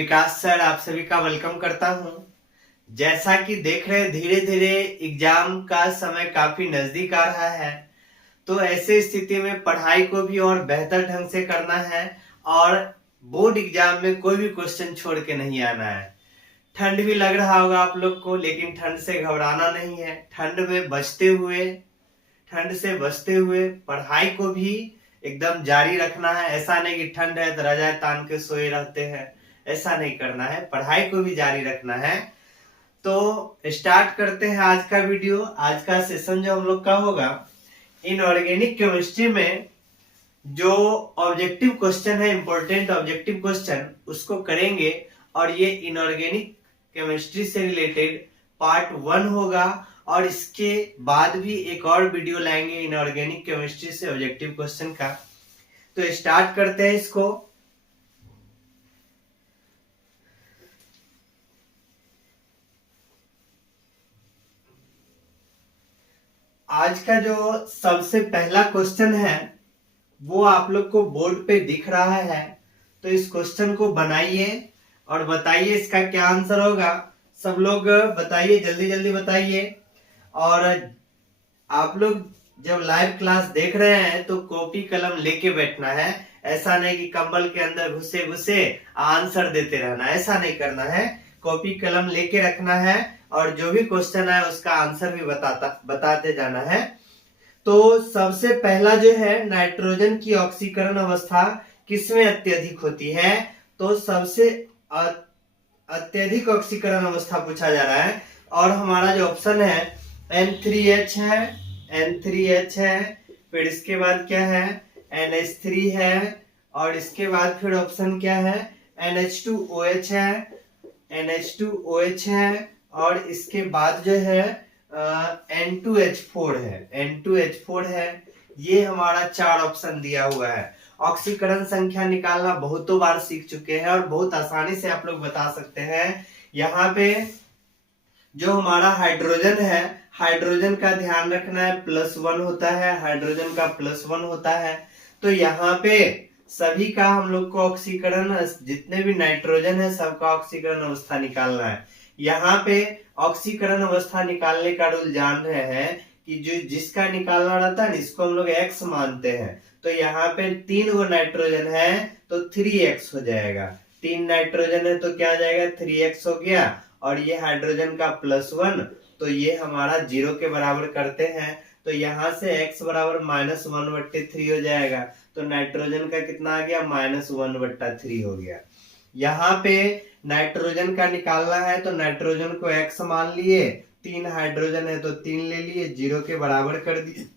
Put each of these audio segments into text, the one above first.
विकास sir आप सभी का वेलकम करता हूं। जैसा कि देख रहे हैं धीरे धीरे एग्जाम का समय काफी नजदीक आ रहा है, तो ऐसे स्थिति में पढ़ाई को भी और बेहतर ढंग से करना है और बोर्ड एग्जाम में कोई भी क्वेश्चन छोड़ के नहीं आना है। ठंड भी लग रहा होगा आप लोग को, लेकिन ठंड से घबराना नहीं है। ठंड से बचते हुए पढ़ाई को भी एकदम जारी रखना है। ऐसा नहीं कि ठंड है तो रजाई तान के सोए रहते हैं, ऐसा नहीं करना है, पढ़ाई को भी जारी रखना है। तो स्टार्ट करते हैं आज का वीडियो। आज का सेशन जो हम लोग का होगा, इनऑर्गेनिक केमिस्ट्री में जो ऑब्जेक्टिव क्वेश्चन है, इंपॉर्टेंट ऑब्जेक्टिव क्वेश्चन, उसको करेंगे। और ये इनऑर्गेनिक केमिस्ट्री से रिलेटेड पार्ट 1 होगा और इसके बाद भी एक और वीडियो लाएंगे इनऑर्गेनिक केमिस्ट्री से ऑब्जेक्टिव क्वेश्चन का। तो स्टार्ट करते हैं इसको। आज का जो सबसे पहला क्वेश्चन है वो आप लोग को बोर्ड पे दिख रहा है, तो इस क्वेश्चन को बनाइए और बताइए इसका क्या आंसर होगा। सब लोग बताइए, जल्दी जल्दी बताइए। और आप लोग जब लाइव क्लास देख रहे हैं तो कॉपी कलम लेके बैठना है। ऐसा नहीं कि कंबल के अंदर घुसे घुसे आंसर देते रहना, ऐसा नहीं करना है। कॉपी कलम लेके रखना है और जो भी क्वेश्चन है उसका आंसर भी बताते जाना है। तो सबसे पहला जो है, नाइट्रोजन की ऑक्सीकरण अवस्था किसमें अत्यधिक होती है? तो सबसे अत्यधिक ऑक्सीकरण अवस्था पूछा जा रहा है और हमारा जो ऑप्शन है N3H है, N3H है, फिर इसके बाद क्या है, NH3 है, और इसके बाद फिर ऑप्शन क्या है, NH2OH है, NH2OH है, और इसके बाद जो है N2H4 है, N2H4 है। ये हमारा 4 ऑप्शन दिया हुआ है। ऑक्सीकरण संख्या निकालना बहुतों बार सीख चुके हैं और बहुत आसानी से आप लोग बता सकते हैं। यहाँ पे जो हमारा हाइड्रोजन है, हाइड्रोजन का ध्यान रखना है, +1 होता है, हाइड्रोजन का +1 होता है। तो यहाँ पे सभी का हम लोग को ऑक्सीकरण, जितने भी नाइट्रोजन है सबका ऑक्सीकरण अवस्था निकालना है। यहाँ पे ऑक्सीकरण अवस्था निकालने का रूल जान रहे हैं कि जो जिसका निकालना रहता है इसको हम लोग x मानते हैं। तो यहाँ पे 3 गो नाइट्रोजन है तो 3x हो जाएगा। 3 नाइट्रोजन है तो क्या आ जाएगा, 3x हो गया। और ये हाइड्रोजन का +1, तो ये हमारा 0 के बराबर करते हैं। तो यहाँ से x बराबर -1/3 हो जाएगा। तो नाइट्रोजन का कितना आ गया, -1/3 हो गया। यहाँ पे नाइट्रोजन का निकालना है तो नाइट्रोजन को x मान लिए, 3 हाइड्रोजन है तो 3 ले लिए, 0 के बराबर कर दिए।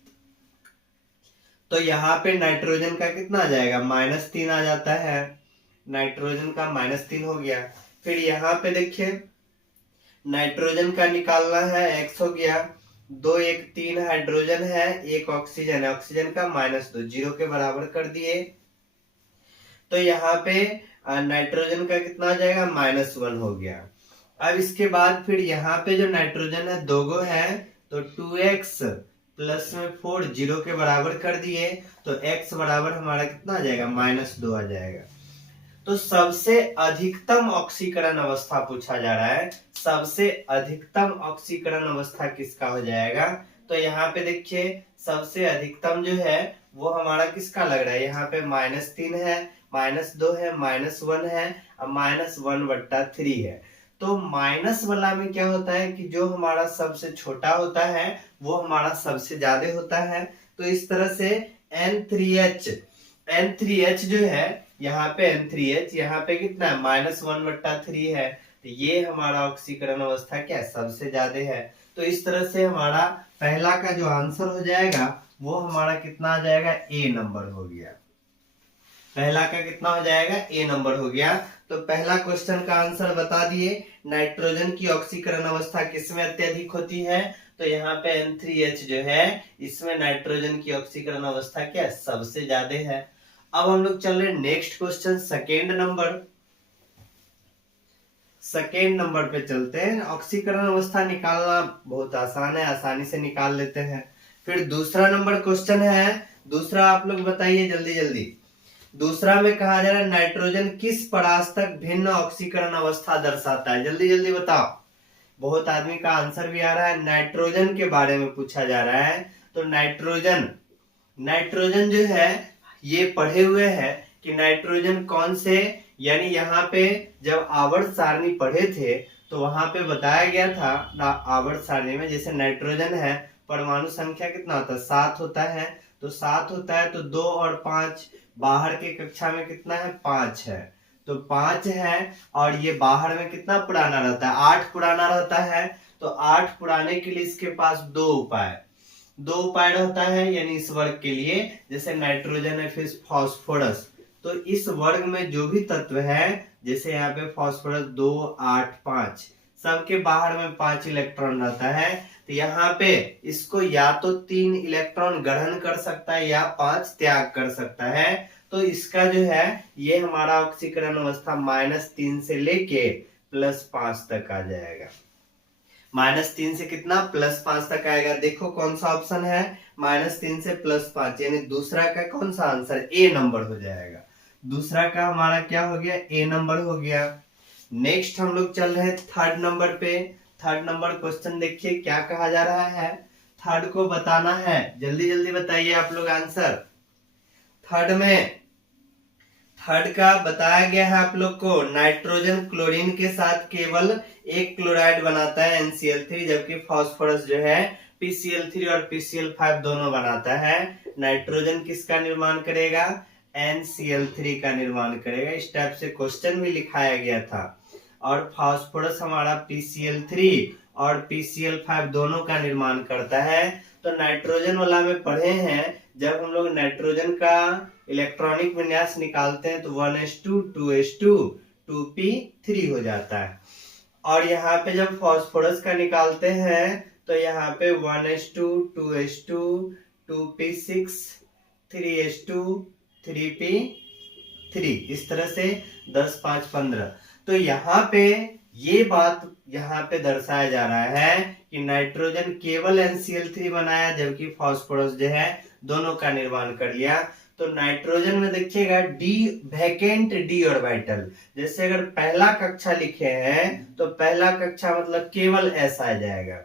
तो यहाँ पे नाइट्रोजन का कितना आ जाएगा, -3 आ जाता है। नाइट्रोजन का -3 हो गया। फिर यहाँ पे देखिए नाइट्रोजन का निकालना है, x हो गया, 2 1 3 हाइड्रोजन है, 1 ऑक्सीजन है, ऑक्सीजन का -2, 0 के बराबर कर दिए। तो यहाँ पे नाइट्रोजन का कितना आ जाएगा, -1 हो गया। अब इसके बाद फिर यहाँ पे जो नाइट्रोजन है 2 गो है, तो 2x + 4, 0 के बराबर कर दिए। तो x बराबर हमारा कितना आ जाएगा, -2 आ जाएगा। तो सबसे अधिकतम ऑक्सीकरण अवस्था पूछा जा रहा है, सबसे अधिकतम ऑक्सीकरण अवस्था किसका हो जाएगा? तो यहाँ पे देखिए सबसे अधिकतम जो है वो हमारा किसका लग रहा है, यहाँ पे -3 है, -2 है, -1 है, और -1/3 है। तो माइनस वाला में क्या होता है कि जो हमारा सबसे छोटा होता है वो हमारा सबसे ज्यादा होता है। तो इस तरह से N3H जो है, यहाँ पे N3H यहाँ पे कितना है, -1/3 है। तो ये हमारा ऑक्सीकरण अवस्था क्या है, सबसे ज्यादा है। तो इस तरह से हमारा पहला का जो आंसर हो जाएगा वो हमारा कितना आ जाएगा, A नंबर हो गया। पहला का कितना हो जाएगा, A नंबर हो गया। तो पहला क्वेश्चन का आंसर बता दिए। नाइट्रोजन की ऑक्सीकरण अवस्था किसमें अत्यधिक होती है? तो यहाँ पे N3H जो है इसमें नाइट्रोजन की ऑक्सीकरण अवस्था क्या है, सबसे ज्यादा है। अब हम लोग चल रहे नेक्स्ट क्वेश्चन, सेकेंड नंबर पे चलते हैं। ऑक्सीकरण अवस्था निकालना बहुत आसान है, आसानी से निकाल लेते हैं। फिर दूसरा नंबर क्वेश्चन है, दूसरा आप लोग बताइए जल्दी जल्दी। दूसरा में कहा जा रहा है नाइट्रोजन किस परास्तक भिन्न ऑक्सीकरण अवस्था दर्शाता है। जल्दी जल्दी बताओ, बहुत आदमी का आंसर भी आ रहा है। नाइट्रोजन के बारे में पूछा जा रहा है। तो नाइट्रोजन नाइट्रोजन जो है ये पढ़े हुए हैं कि नाइट्रोजन कौन से, यानी यहाँ पे जब आवर्त सारणी पढ़े थे तो वहां पे बताया गया था ना, आवर्त सारणी में जैसे नाइट्रोजन है परमाणु संख्या कितना होता है, 7 होता है। तो 7 होता है तो 2 और 5, बाहर के कक्षा में कितना है, 5 है। तो 5 है और ये बाहर में कितना पुराना रहता है, 8 पुराना रहता है। तो 8 पुराने के लिए इसके पास दो उपाय रहता है, यानी इस वर्ग के लिए जैसे नाइट्रोजन है फिर फास्फोरस। तो इस वर्ग में जो भी तत्व है, जैसे यहाँ पे फास्फोरस 2, 8, 5, सबके बाहर में 5 इलेक्ट्रॉन रहता है। तो यहाँ पे इसको या तो 3 इलेक्ट्रॉन ग्रहण कर सकता है या 5 त्याग कर सकता है। तो इसका जो है ये हमारा ऑक्सीकरण अवस्था -3 से लेके +5 तक आ जाएगा। -3 से कितना, +5 तक आएगा। देखो कौन सा ऑप्शन है, -3 से +5, यानी दूसरा का कौन सा आंसर, ए नंबर हो जाएगा। दूसरा का हमारा क्या हो गया, ए नंबर हो गया। नेक्स्ट हम लोग चल रहे हैं थर्ड नंबर पे। थर्ड नंबर क्वेश्चन देखिए क्या कहा जा रहा है। थर्ड को बताना है, जल्दी जल्दी बताइए आप लोग आंसर। थर्ड का बताया गया है आप लोग को, नाइट्रोजन क्लोरीन के साथ केवल एक क्लोराइड बनाता है NCl3, जबकि फास्फोरस जो है PCl3 और PCl5 दोनों बनाता है। नाइट्रोजन किसका निर्माण करेगा, NCl3 का निर्माण करेगा। इस टाइप से क्वेश्चन भी लिखाया गया था। और फास्फोरस हमारा PCl3 और PCl5 दोनों का निर्माण करता है। तो नाइट्रोजन वाला में पढ़े हैं, जब हम लोग नाइट्रोजन का इलेक्ट्रॉनिक विन्यास निकालते हैं तो 1s2 2s2 2p3 हो जाता है। और यहाँ पे जब फास्फोरस का निकालते हैं तो यहाँ पे 1s2 2s2 2p6 3s2 3p3, इस तरह से 10 5 15। तो यहाँ पे ये बात यहाँ पे दर्शाया जा रहा है कि नाइट्रोजन केवल NCl3 बनाया, जबकि फास्फोरस जो है दोनों का निर्माण कर लिया। तो नाइट्रोजन में देखिएगा वैकेंट डी ऑर्बिटल, जैसे अगर पहला कक्षा लिखे हैं तो पहला कक्षा मतलब केवल S आ जाएगा।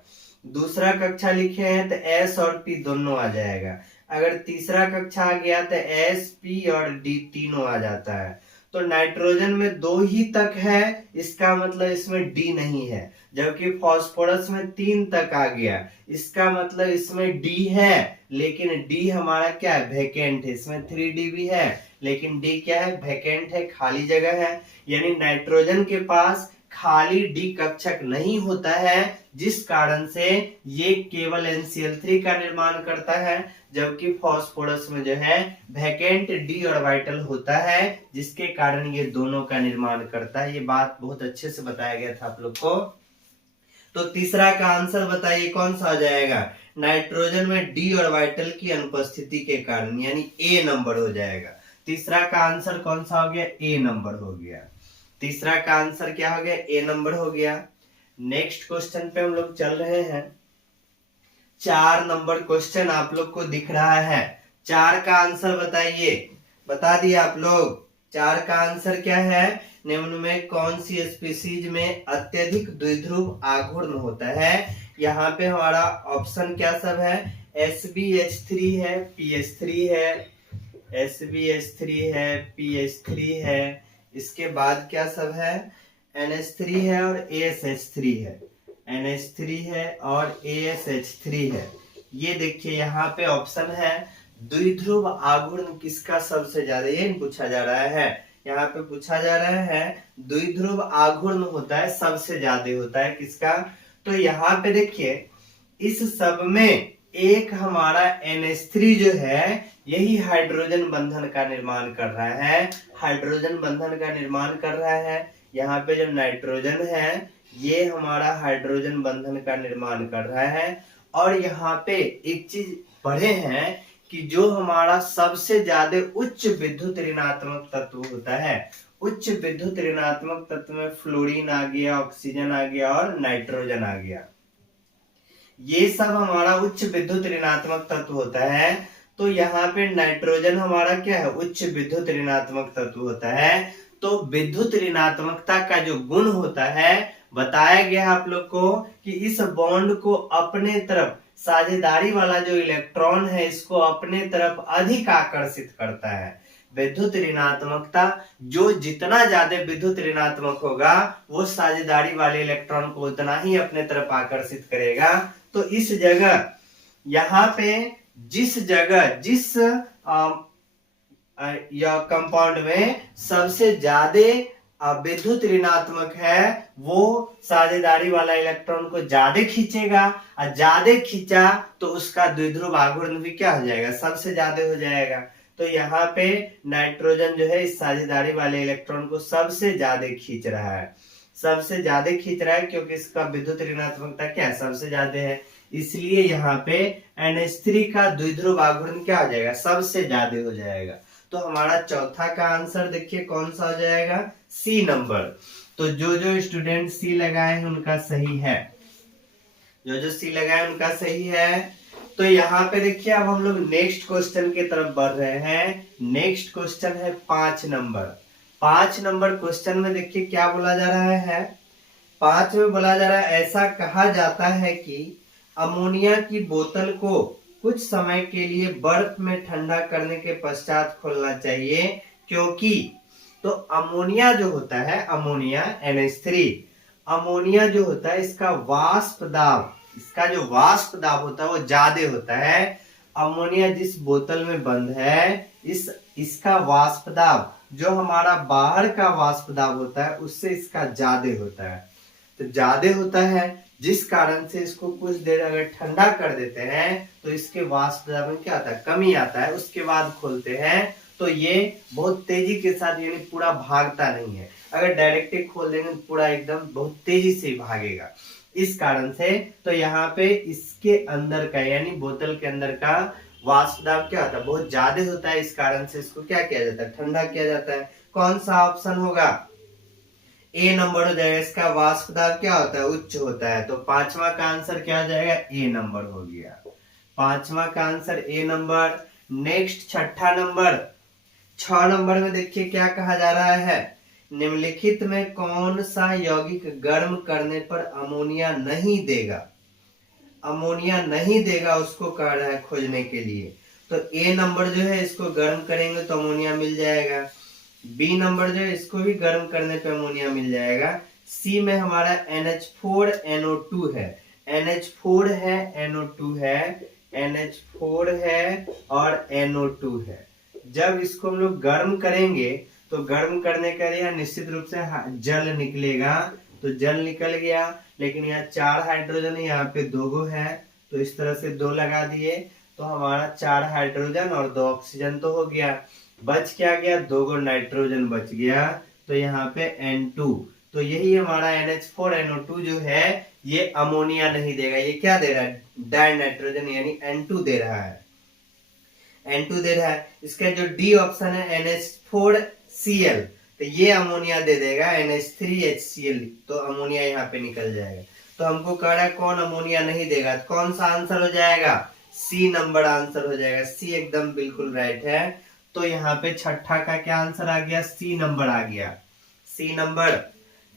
दूसरा कक्षा लिखे हैं तो S और P दोनों आ जाएगा। अगर तीसरा कक्षा आ गया तो S, P और D तीनों आ जाता है। तो नाइट्रोजन में 2 ही तक है, इसका मतलब इसमें D नहीं है। जबकि फास्फोरस में 3 तक आ गया, इसका मतलब इसमें D है, लेकिन D हमारा क्या है, वैकेंट है। इसमें 3D भी है लेकिन D क्या है, वैकेंट है, खाली जगह है। यानी नाइट्रोजन के पास खाली D कक्षक नहीं होता है, जिस कारण से ये केवल NCl3 का निर्माण करता है। जबकि फास्फोरस में जो है वैकेंट डी ऑर्बिटल होता है, जिसके कारण ये दोनों का निर्माण करता है। ये बात बहुत अच्छे से बताया गया था आप लोग को। तो तीसरा का आंसर बताइए कौन सा आ जाएगा, नाइट्रोजन में डी ऑर्बिटल की अनुपस्थिति के कारण, यानी ए नंबर हो जाएगा। तीसरा का आंसर कौन सा हो गया, ए नंबर हो गया। तीसरा का आंसर क्या हो गया, ए नंबर हो गया। नेक्स्ट क्वेश्चन पे हम लोग चल रहे हैं। 4 नंबर क्वेश्चन आप लोग को दिख रहा है। 4 का आंसर बताइए, बता दिए आप लोग। 4 का आंसर क्या है, निम्न में कौन सी स्पीसीज में अत्यधिक द्विध्रुव आघूर्ण होता है। यहाँ पे हमारा ऑप्शन क्या सब है, SbH3 है, PH3 है, SbH3 है, PH3 है, इसके बाद क्या सब है, NH3 है और ASH3 है। NH3 है और ASH3 है। ये देखिए यहाँ पे ऑप्शन है द्विध्रुव आघूर्ण किसका सबसे ज्यादा, ये पूछा जा रहा है। यहाँ पे पूछा जा रहा है द्विध्रुव आघूर्ण होता है सबसे ज्यादा होता है किसका। तो यहाँ पे देखिए इस सब में एक हमारा NH3 जो है यही हाइड्रोजन बंधन का निर्माण कर रहा है, हाइड्रोजन बंधन का निर्माण कर रहा है। यहाँ पे जो नाइट्रोजन है ये हमारा हाइड्रोजन बंधन का निर्माण कर रहा है। और यहाँ पे एक चीज पढ़े हैं कि जो हमारा सबसे ज्यादा उच्च विद्युत ऋणात्मक तत्व होता है, उच्च विद्युत ऋणात्मक तत्व में फ्लोरीन आ गया, ऑक्सीजन आ गया और नाइट्रोजन आ गया। ये सब हमारा उच्च विद्युत ऋणात्मक तत्व होता है। तो यहाँ पे नाइट्रोजन हमारा क्या है, उच्च विद्युत ऋणात्मक तत्व होता है। तो विद्युत ऋणात्मकता का जो गुण होता है, बताया गया आप लोग को कि इस बॉन्ड को अपने तरफ, साझेदारी वाला जो इलेक्ट्रॉन है इसको अपने तरफ अधिक आकर्षित करता है। विद्युत ऋणात्मकता, जो जितना ज्यादा विद्युत ऋणात्मक होगा वो साझेदारी वाले इलेक्ट्रॉन को उतना ही अपने तरफ आकर्षित करेगा। तो इस जगह यहाँ पे जिस जगह जिस या कंपाउंड में सबसे ज्यादा विद्युत ऋणात्मक है वो साझेदारी वाला इलेक्ट्रॉन को ज्यादा खींचेगा, और ज्यादा खींचा तो उसका द्विध्रुव आघूर्ण भी क्या हो जाएगा, सबसे ज्यादा हो जाएगा। तो यहाँ पे नाइट्रोजन जो है इस साझेदारी वाले इलेक्ट्रॉन को सबसे ज्यादा खींच रहा है, सबसे ज्यादा खींच रहा है क्योंकि इसका विद्युत ऋणात्मकता क्या है, सबसे ज्यादा है। इसलिए यहाँ पे NH3 का द्विध्रुव आघूर्ण क्या हो जाएगा, सबसे ज्यादा हो जाएगा। तो हमारा चौथा का आंसर देखिए कौन सा हो जाएगा, सी नंबर। तो जो जो स्टूडेंट सी लगाए हैं उनका सही है, जो जो सी लगाए उनका सही है। तो यहाँ पे देखिए अब हम लोग नेक्स्ट क्वेश्चन की तरफ बढ़ रहे हैं। नेक्स्ट क्वेश्चन है 5 नंबर। 5 नंबर क्वेश्चन में देखिए क्या बोला जा रहा है। 5 में बोला जा रहा है, ऐसा कहा जाता है कि अमोनिया की बोतल को कुछ समय के लिए बर्फ में ठंडा करने के पश्चात खोलना चाहिए, क्योंकि तो अमोनिया जो होता है, अमोनिया NH3, अमोनिया जो होता है इसका वाष्प दाब, इसका जो वाष्प दाब होता है वो ज्यादा होता है। अमोनिया जिस बोतल में बंद है इसका वाष्प दाब जो हमारा बाहर का वाष्प दाब होता है उससे इसका ज्यादा होता है। तो ज्यादा होता है जिस कारण से इसको कुछ देर अगर ठंडा कर देते हैं तो इसके वाष्प दाब में क्या आता है, कमी आता है। उसके बाद खोलते हैं तो ये बहुत तेजी के साथ, यानी पूरा भागता नहीं है। अगर डायरेक्ट खोल देंगे तो पूरा एकदम बहुत तेजी से भागेगा। इस कारण से तो यहाँ पे इसके अंदर का, यानी बोतल के अंदर का वाष्प दाब क्या होता है, बहुत ज्यादा होता है। इस कारण से इसको क्या किया जाता है, ठंडा किया जाता है। कौन सा ऑप्शन होगा, ए नंबर हो जाएगा। इसका वाष्प दाब क्या होता है, उच्च होता है। तो 5वां का आंसर क्या हो जाएगा, ए नंबर हो गया। 5वां का आंसर ए नंबर। नेक्स्ट 6ठा नंबर। 6 नंबर में देखिए क्या कहा जा रहा है, निम्नलिखित में कौन सा यौगिक गर्म करने पर अमोनिया नहीं देगा, अमोनिया नहीं देगा उसको कह रहा है खोजने के लिए। तो ए नंबर जो है इसको गर्म करेंगे तो अमोनिया मिल जाएगा। बी नंबर जो है इसको भी गर्म करने पे अमोनिया मिल जाएगा। सी में हमारा NH4NO2 है, NH4 है, NO2 है, NH4 है और NO2 है। जब इसको हम लोग गर्म करेंगे तो गर्म करने के लिए निश्चित रूप से जल निकलेगा। तो जल निकल गया, लेकिन यहाँ 4 हाइड्रोजन है, यहाँ पे 2 गो है, तो इस तरह से 2 लगा दिए तो हमारा 4 हाइड्रोजन और 2 ऑक्सीजन तो हो गया। बच क्या गया, 2 गो नाइट्रोजन बच गया, तो यहाँ पे N2। तो यही हमारा NH4NO2 जो है ये अमोनिया नहीं देगा। ये क्या दे रहा है, डाई नाइट्रोजन यानी N2 दे रहा है, N2 दे रहा है। इसका जो डी ऑप्शन है NH4Cl, तो ये अमोनिया दे देगा NH3HCl, तो अमोनिया यहाँ पे निकल जाएगा। तो हमको कह रहा है कौन अमोनिया नहीं देगा, तो कौन सा आंसर हो जाएगा, सी नंबर आंसर हो जाएगा। सी एकदम बिल्कुल राइट है। तो यहाँ पे 6ठा का क्या आंसर आ गया, सी नंबर आ गया, सी नंबर।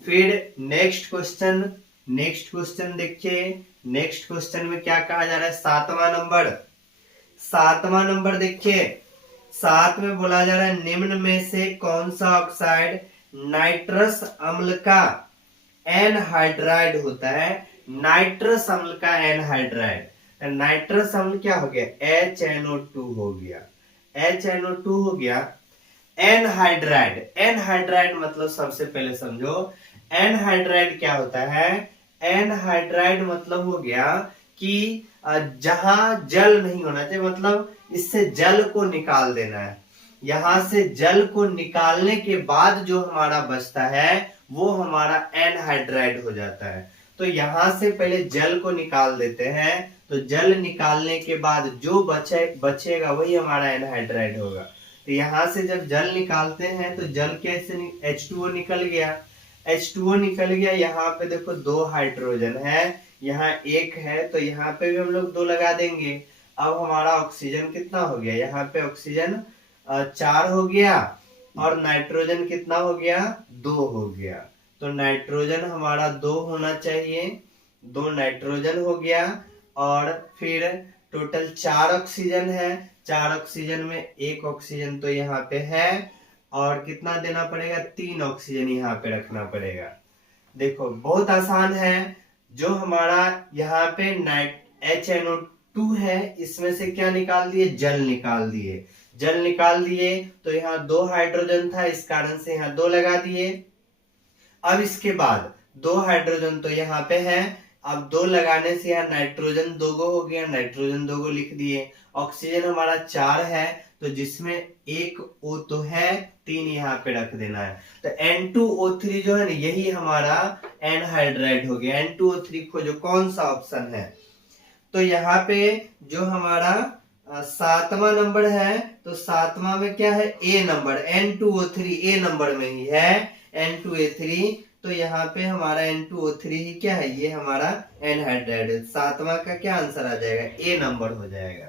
फिर नेक्स्ट क्वेश्चन, नेक्स्ट क्वेश्चन देखिए। नेक्स्ट क्वेश्चन में क्या कहा जा रहा है, 7वां नंबर। 7वां नंबर देखिए, 7 में बोला जा रहा है निम्न में से कौन सा ऑक्साइड नाइट्रस अम्ल का एनहाइड्राइड होता है। नाइट्रस अम्ल का एनहाइड्राइड, नाइट्रस अम्ल क्या हो गया, HNO2 हो गया, HNO2 हो गया। एनहाइड्राइड, एनहाइड्राइड मतलब सबसे पहले समझो एनहाइड्राइड क्या होता है। एनहाइड्राइड मतलब हो गया कि जहां जल नहीं होना चाहिए, मतलब इससे जल को निकाल देना है। यहां से जल को निकालने के बाद जो हमारा बचता है वो हमारा एनहाइड्राइड हो जाता है। तो यहां से पहले जल को निकाल देते हैं, तो जल निकालने के बाद जो बचेगा वही हमारा एनहाइड्राइड होगा। तो यहां से जब जल निकालते हैं तो जल कैसे, H2O निकल गया, H2O निकल गया। यहाँ पे देखो 2 हाइड्रोजन है, यहाँ 1 है, तो यहाँ पे भी हम लोग 2 लगा देंगे। अब हमारा ऑक्सीजन कितना हो गया, यहाँ पे ऑक्सीजन 4 हो गया और नाइट्रोजन कितना हो गया, 2 हो गया। तो नाइट्रोजन हमारा 2 होना चाहिए, 2 नाइट्रोजन हो गया। और फिर टोटल 4 ऑक्सीजन है, 4 ऑक्सीजन में एक ऑक्सीजन तो यहाँ पे है और कितना देना पड़ेगा, 3 ऑक्सीजन यहाँ पे रखना पड़ेगा। देखो बहुत आसान है। जो हमारा यहाँ पे HNO2 है, इसमें से क्या निकाल दिए, जल निकाल दिए। जल निकाल दिए तो यहाँ 2 हाइड्रोजन था, इस कारण से यहाँ 2 लगा दिए। अब इसके बाद 2 हाइड्रोजन तो यहाँ पे है, अब 2 लगाने से यहाँ नाइट्रोजन 2 हो गया, नाइट्रोजन 2 लिख दिए। ऑक्सीजन हमारा 4 है, तो जिसमें एक O तो है, 3 यहाँ पे रख देना है। तो N2O3 जो है ना, यही हमारा एनहाइड्राइड हो गया। N2O3 खोजो कौन सा ऑप्शन है। तो यहाँ पे जो हमारा 7वां नंबर है, तो 7वां में क्या है, A number, N2O3 A number में ही है, N2A3। तो यहाँ पे हमारा N2O3 ही क्या है, ये हमारा एनहाइड्राइड है। 7वां का क्या आंसर आ जाएगा, A नंबर हो जाएगा।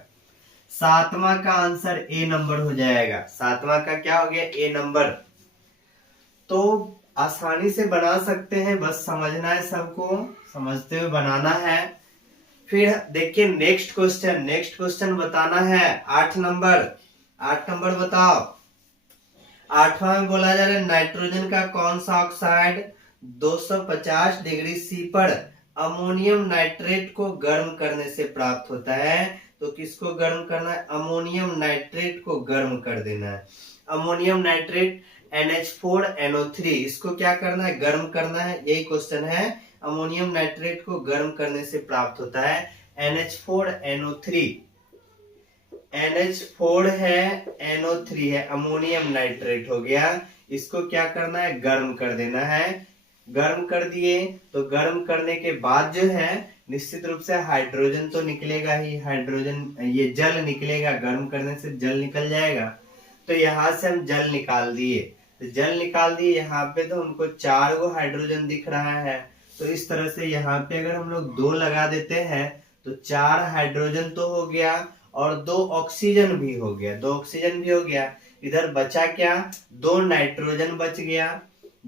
7वां का आंसर A नंबर हो जाएगा। 7वां का क्या हो गया, A नंबर। तो आसानी से बना सकते हैं, बस समझना है, सबको समझते हुए बनाना है। फिर देखिए नेक्स्ट क्वेश्चन, नेक्स्ट क्वेश्चन बताना है 8 नंबर। 8 नंबर बताओ। 8वां में बोला जा रहा है नाइट्रोजन का कौन सा ऑक्साइड 250 डिग्री सी पर अमोनियम नाइट्रेट को गर्म करने से प्राप्त होता है। तो किसको गर्म करना है, अमोनियम नाइट्रेट को गर्म कर देना है। अमोनियम नाइट्रेट NH4NO3, इसको क्या करना है, गर्म करना है, यही क्वेश्चन है। अमोनियम नाइट्रेट को गर्म करने से प्राप्त होता है NH4NO3। NH4 है, NO3 है, अमोनियम नाइट्रेट हो गया। इसको क्या करना है, गर्म कर देना है। गर्म कर दिए तो गर्म करने के बाद जो है निश्चित रूप से हाइड्रोजन तो निकलेगा ही, हाइड्रोजन ये जल निकलेगा, गर्म करने से जल निकल जाएगा। तो यहाँ से हम जल निकाल दिए, तो जल निकाल दिए। यहाँ पे तो हमको 4 गो हाइड्रोजन दिख रहा है, तो इस तरह से यहाँ पे अगर हम लोग 2 लगा देते हैं तो 4 हाइड्रोजन तो हो गया और 2 ऑक्सीजन भी हो गया, 2 ऑक्सीजन भी हो गया। इधर बचा क्या, 2 नाइट्रोजन बच गया,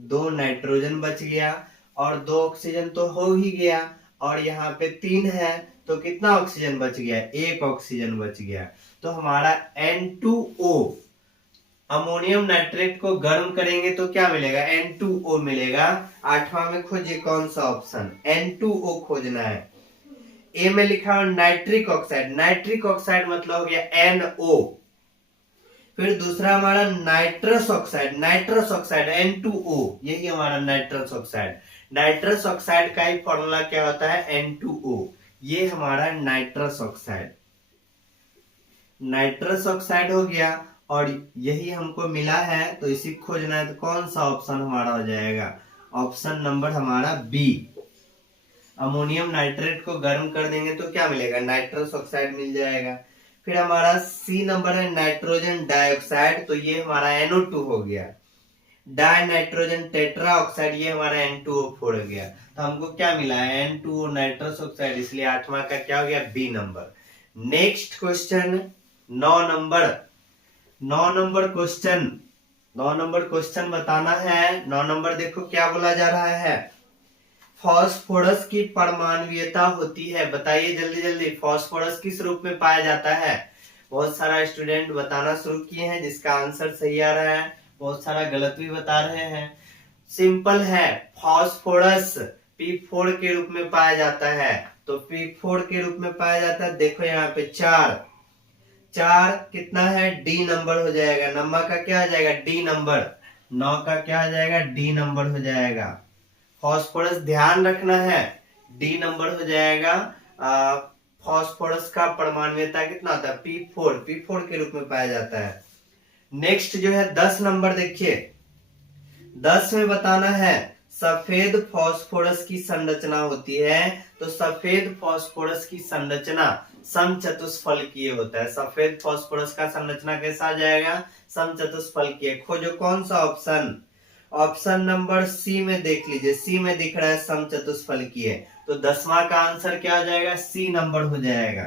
2 नाइट्रोजन बच गया और 2 ऑक्सीजन तो हो ही गया और यहाँ पे 3 है, तो कितना ऑक्सीजन बच गया, 1 ऑक्सीजन बच गया। तो हमारा N2O, अमोनियम नाइट्रेट को गर्म करेंगे तो क्या मिलेगा, N2O मिलेगा। 8वां में खोजिए कौन सा ऑप्शन, N2O खोजना है। ए में लिखा है नाइट्रिक ऑक्साइड, नाइट्रिक ऑक्साइड मतलब हो गया NO। फिर दूसरा हमारा nitrous oxide, nitrous oxide N2O, यही हमारा नाइट्रस ऑक्साइड। नाइट्रस ऑक्साइड का ही फॉर्मूला क्या होता है, N2O। ये हमारा नाइट्रस ऑक्साइड, नाइट्रस ऑक्साइड हो गया और यही हमको मिला है, तो इसी खोजना है। तो कौन सा ऑप्शन हमारा हो जाएगा, ऑप्शन नंबर हमारा बी। अमोनियम नाइट्रेट को गर्म कर देंगे तो क्या मिलेगा, नाइट्रस ऑक्साइड मिल जाएगा। फिर हमारा सी नंबर है नाइट्रोजन डाइऑक्साइड, तो ये हमारा NO2 हो गया। डाई नाइट्रोजन टेट्रा ऑक्साइड, ये हमारा N2O4 हो गया। तो हमको क्या मिला है, N2O नाइट्रस ऑक्साइड, इसलिए 8वां का क्या हो गया, B number. Next question 9 number. 9 number question, 9 number question बताना है। 9 नंबर देखो क्या बोला जा रहा है, फास्फोरस की परमाणुता होती है, बताइए जल्दी जल्दी, फास्फोरस किस रूप में पाया जाता है। बहुत सारा स्टूडेंट बताना शुरू किए हैं, जिसका आंसर सही आ रहा है, बहुत सारा गलत भी बता रहे हैं। सिंपल है, फास्फोरस P4 के रूप में पाया जाता है। तो P4 के रूप में पाया जाता है, देखो यहाँ पे 4 कितना है, D नंबर हो जाएगा। 9 का क्या आ जाएगा, D नंबर। 9 का क्या आ जाएगा, D नंबर हो जाएगा। फास्फोरस ध्यान रखना है, D नंबर हो जाएगा। फास्फोरस का परमाणुता कितना होता है, P4 के रूप में पाया जाता है। नेक्स्ट जो है 10 नंबर देखिए, 10 में बताना है सफेद फास्फोरस की संरचना होती है। तो सफेद फास्फोरस की संरचना समचतुष्फलकीय होता है। सफेद फास्फोरस का संरचना कैसा आ जाएगा, समचतुष्फलकीय। खोजो कौन सा ऑप्शन, ऑप्शन नंबर सी में देख लीजिए, सी में दिख रहा है समचतुष्फलकीय। तो 10वां का आंसर क्या हो जाएगा, सी नंबर हो जाएगा।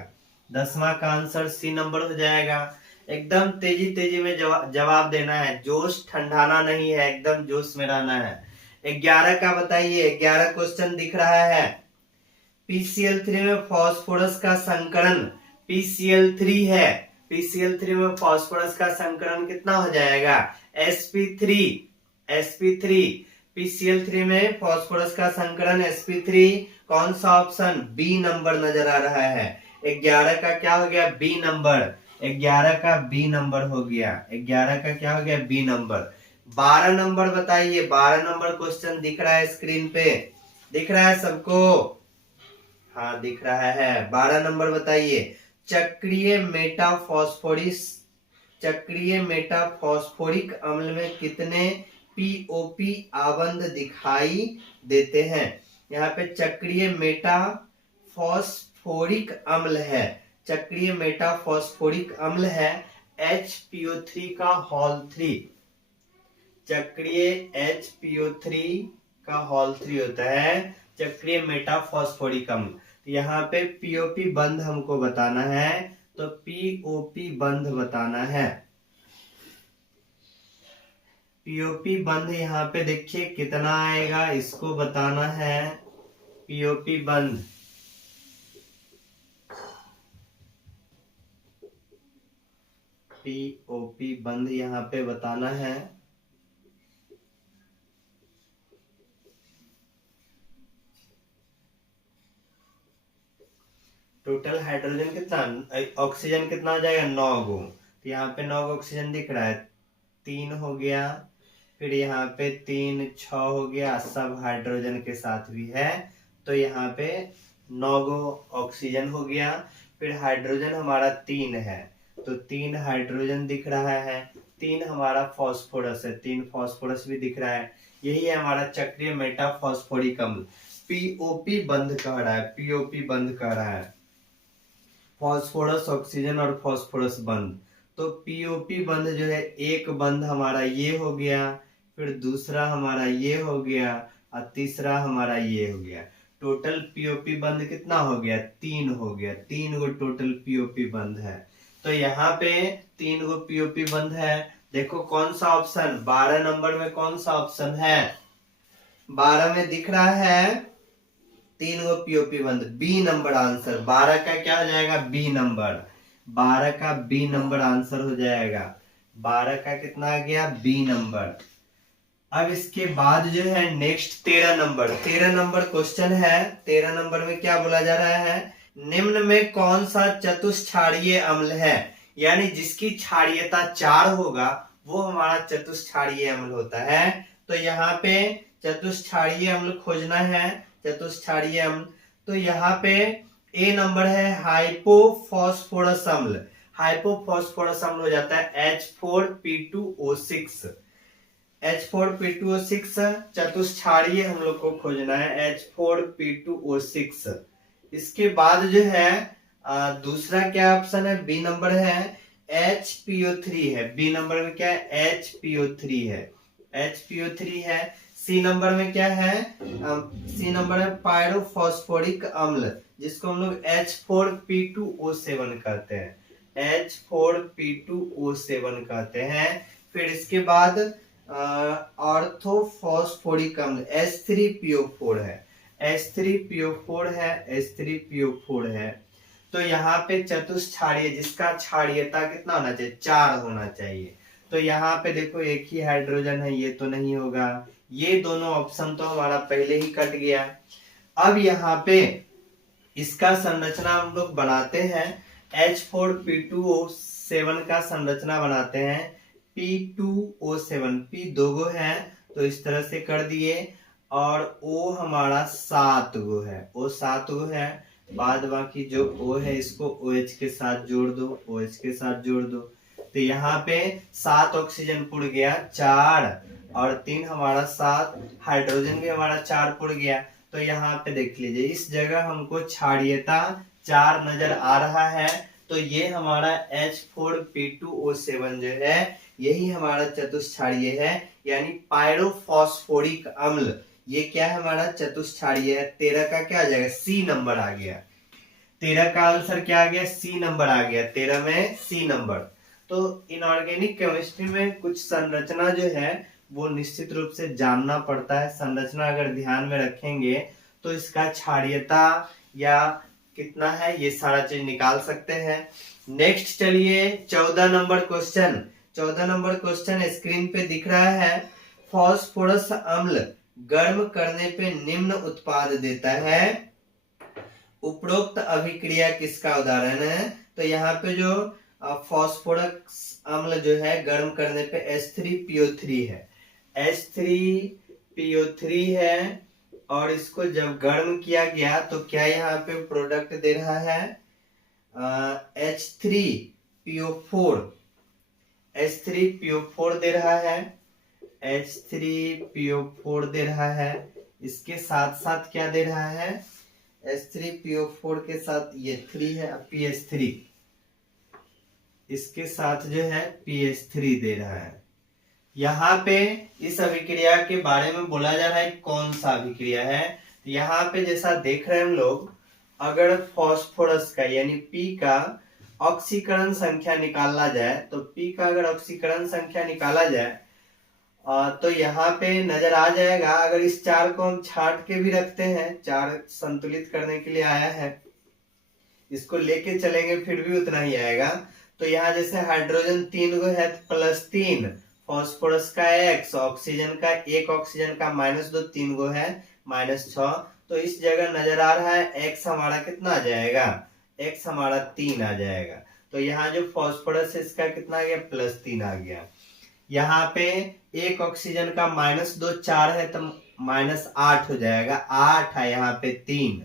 10वां का आंसर सी नंबर हो जाएगा। एकदम तेजी तेजी में जवाब देना है, जोश ठंडाना नहीं है, एकदम जोश में रहना है। 11 का बताइए, 11 क्वेश्चन दिख रहा है। PCl3 में फास्फोरस का संकरण, PCl3 है, PCl3 में फास्फोरस का संकरण कितना हो जाएगा? sp3, sp3। PCl3 में फास्फोरस का संकरण sp3, कौन सा ऑप्शन? बी नंबर नजर आ रहा है। 11 का क्या हो गया? B number. 11 का बी नंबर हो गया। 11 का क्या हो गया? B number. 12 नंबर बताइए, 12 नंबर क्वेश्चन दिख रहा है स्क्रीन पे, दिख रहा है सबको? हाँ दिख रहा है। 12 नंबर बताइए, चक्रीय मेटाफॉस्फोरिस, चक्रीय मेटाफॉस्फोरिक अम्ल में कितने पीओपी आबंध दिखाई देते हैं? यहाँ पे चक्रीय मेटाफॉस्फोरिक अम्ल है, चक्रीय मेटाफॉस्फोरिक अम्ल है HPO3 का हॉल 3, चक्रीय HPO3 का हॉल 3 होता है चक्रीय मेटाफॉस्फोरिक अम्ल। तो यहाँ पे पीओपी बंध हमको बताना है, तो पीओपी बंध बताना है। पीओपी बंध यहाँ पे देखिए कितना आएगा, इसको बताना है। पीओपी बंध, पीओपी बंध यहाँ पे बताना है। टोटल हाइड्रोजन कितना, ऑक्सीजन कितना आ जाएगा? 9 गो। तो यहाँ पे 9 ऑक्सीजन दिख रहा है, 3 हो गया, फिर यहाँ पे 3 6 हो गया, सब हाइड्रोजन के साथ भी है, तो यहाँ पे 9 गो ऑक्सीजन हो गया। फिर हाइड्रोजन हमारा 3 है, तो 3 हाइड्रोजन दिख रहा है, 3 हमारा फास्फोरस है, 3 फास्फोरस भी दिख रहा है। यही है हमारा चक्रीय मेटाफॉस्फोरिक अम्ल। पीओपी बंध कह रहा है, पीओपी बंध कह रहा है, फास्फोरस ऑक्सीजन और फास्फोरस बंध। तो पीओपी बंध जो है, एक बंध हमारा ये हो गया, फिर दूसरा हमारा ये हो गया, और तीसरा हमारा ये हो गया। टोटल पीओपी बंध कितना हो गया? 3 हो गया, 3 गो टोटल पीओपी बंध है। तो यहाँ पे 3 गो पीओपी बंध है। देखो कौन सा ऑप्शन, 12 नंबर में कौन सा ऑप्शन है? 12 में दिख रहा है 3 गो पीओपी बंध, बी नंबर आंसर। 12 का क्या हो जाएगा? B number. 12 का बी नंबर आंसर हो जाएगा। 12 का कितना आ गया? B number. अब इसके बाद जो है नेक्स्ट 13 नंबर, 13 नंबर क्वेश्चन है। 13 नंबर में क्या बोला जा रहा है? निम्न में कौन सा चतुष्क्षारीय अम्ल है? यानी जिसकी क्षारीयता 4 होगा वो हमारा चतुष्क्षारीय अम्ल होता है। तो यहाँ पे चतुष्क्षारीय अम्ल खोजना है, चतुष्क्षारीय अम्ल। तो यहाँ पे ए नंबर है हाइपोफॉस्फोरस अम्ल, हाइपोफॉस्फोरस अम्ल हो जाता है H4P2O6, H4P2O6 चतुष्क्षारीय हम लोग को खोजना है, H4P2O6। इसके बाद जो है दूसरा क्या ऑप्शन है? बी नंबर है HPO3 है, बी नंबर में क्या है? HPO3 है, HPO3 है। सी नंबर में क्या है? सी नंबर है पायरोफॉस्फोरिक अम्ल, जिसको हम लोग H4P2O7 कहते हैं, H4P2O7 कहते हैं। फिर इसके बाद ऑर्थोफॉस्फोरिक अम्ल H3PO4 है, H3PO4 है, H3PO4 है। तो यहाँ पे चतुष्क्षारीय जिसका क्षारीयता कितना होना चाहिए? 4 होना चाहिए। तो यहाँ पे देखो एक ही हाइड्रोजन है, ये तो नहीं होगा, ये दोनों ऑप्शन तो हमारा पहले ही कट गया। अब यहाँ पे इसका संरचना हम लोग बनाते हैं, H4P2O7 का संरचना बनाते हैं, P2O7, P 2 गो है तो इस तरह से कर दिए, और O हमारा 7 गो है, O 7 गो है। बाद बाकी जो O है इसको OH के साथ जोड़ दो, OH के साथ जोड़ दो। तो यहाँ पे 7 ऑक्सीजन पुड़ गया, 4 और 3 हमारा 7, हाइड्रोजन भी हमारा 4 पुड़ गया। तो यहाँ पे देख लीजिए इस जगह हमको क्षारीयता 4 नजर आ रहा है, तो ये हमारा H4P2O7 जो है यही हमारा चतुष्क्षारीय है, यानी पायरोफॉस्फोरिक अम्ल। ये क्या है? हमारा चतुष्क्षारीय है। 13 का क्या आ जाएगा? सी नंबर आ गया। 13 का आंसर क्या आ गया, सी नंबर आ गया, 13 में सी नंबर। तो इनऑर्गेनिक केमिस्ट्री में कुछ संरचना जो है वो निश्चित रूप से जानना पड़ता है। संरचना अगर ध्यान में रखेंगे तो इसका क्षारीयता या कितना है ये सारा चीज निकाल सकते हैं। नेक्स्ट चलिए 14 number question. 14 number question screen पे दिख रहा है। फास्फोरस अम्ल गर्म करने पे निम्न उत्पाद देता है, उपरोक्त अभिक्रिया किसका उदाहरण है। तो यहाँ पे जो फास्फोरस अम्ल जो है गर्म करने पे H3PO3 है, H3PO3 है, और इसको जब गर्म किया गया तो क्या यहाँ पे प्रोडक्ट दे रहा है H3PO4, H3PO4 दे रहा है, H3PO4 दे रहा है। इसके साथ साथ क्या दे रहा है, H3PO4 के साथ ये 3 है PH3, इसके साथ जो है PH3 दे रहा है। यहाँ पे इस अभिक्रिया के बारे में बोला जा रहा है कौन सा अभिक्रिया है। यहाँ पे जैसा देख रहे हैं हम लोग, अगर फास्फोरस का यानी P का ऑक्सीकरण संख्या निकाला जाए तो P का अगर ऑक्सीकरण संख्या निकाला जाए तो यहाँ पे नजर आ जाएगा। अगर इस चार को हम छाट के भी रखते हैं, चार संतुलित करने के लिए आया है, इसको लेके चलेंगे फिर भी उतना ही आएगा। तो यहाँ जैसे हाइड्रोजन 3 गो है +3, फास्फोरस का X, ऑक्सीजन का एक, ऑक्सीजन का -2, 3 गो है -6। तो इस जगह नजर आ रहा है X हमारा कितना आ जाएगा, X हमारा 3 आ जाएगा। तो यहाँ जो फास्फोरस है इसका कितना आ गया, +3 आ गया। यहाँ पे एक ऑक्सीजन का -2 4 है तो -8 हो जाएगा, 8 है यहाँ पे 3,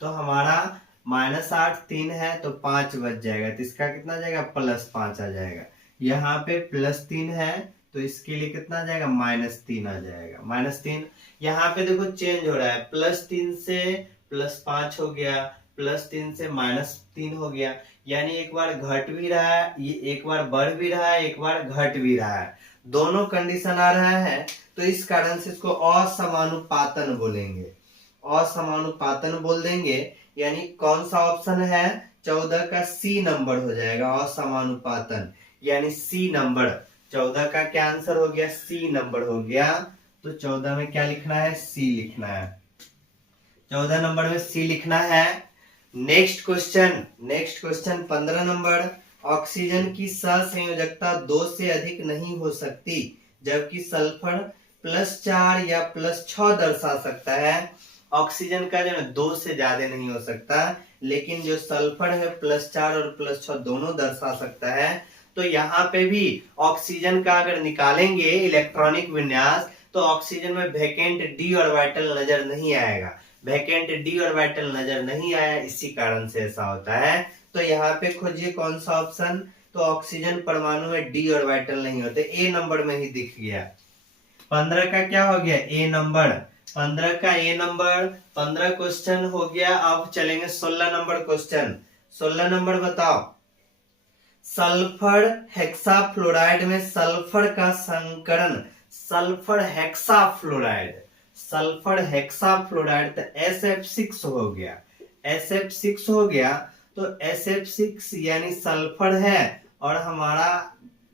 तो हमारा -8 3 है तो 5 बच जाएगा, तो इसका कितना जाएगा, +5 आ जाएगा। यहाँ पे +3 है तो इसके लिए कितना आ जाएगा, -3 आ जाएगा, -3। यहाँ पे देखो चेंज हो रहा है, +3 से +5 हो गया, +3 से -3 हो गया, यानी एक बार घट भी रहा है, ये एक बार बढ़ भी रहा है, एक बार घट भी रहा है, दोनों कंडीशन आ रहा है। तो इस कारण से इसको असमानुपातन बोलेंगे, असमानुपातन बोल देंगे। यानी कौन सा ऑप्शन है, 14 का सी नंबर हो जाएगा, असमानुपातन, यानी सी नंबर। 14 का क्या आंसर हो गया, सी नंबर हो गया। तो 14 में क्या लिखना है, सी लिखना है, 14 नंबर में सी लिखना है। Next question 15 number. ऑक्सीजन की सहसंयोजकता 2 से अधिक नहीं हो सकती, जबकि सल्फर +4 या +6 दर्शा सकता है। ऑक्सीजन का जो है 2 से ज्यादा नहीं हो सकता, लेकिन जो सल्फर है +4 और +6 दोनों दर्शा सकता है। तो यहाँ पे भी ऑक्सीजन का अगर निकालेंगे इलेक्ट्रॉनिक विन्यास तो ऑक्सीजन में वैकेंट d ऑर्बिटल नजर नहीं आएगा, वैकेंट d ऑर्बिटल नजर नहीं आया, इसी कारण से ऐसा होता है। तो यहाँ पे खोजिए कौन सा ऑप्शन, तो ऑक्सीजन परमाणु में d ऑर्बिटल नहीं होते, ए नंबर में ही दिख गया। 15 का क्या हो गया, ए नंबर, 15 का ए नंबर। 15 क्वेश्चन हो गया। अब चलेंगे 16 नंबर क्वेश्चन। 16 नंबर बताओ, सल्फर हेक्साफ्लोराइड में सल्फर का संकरण, सल्फर हेक्साफ्लोराइड, सल्फर हेक्साफ्लोराइड तो SF6 हो गया, SF6 हो गया। तो SF6 यानी सल्फर है और हमारा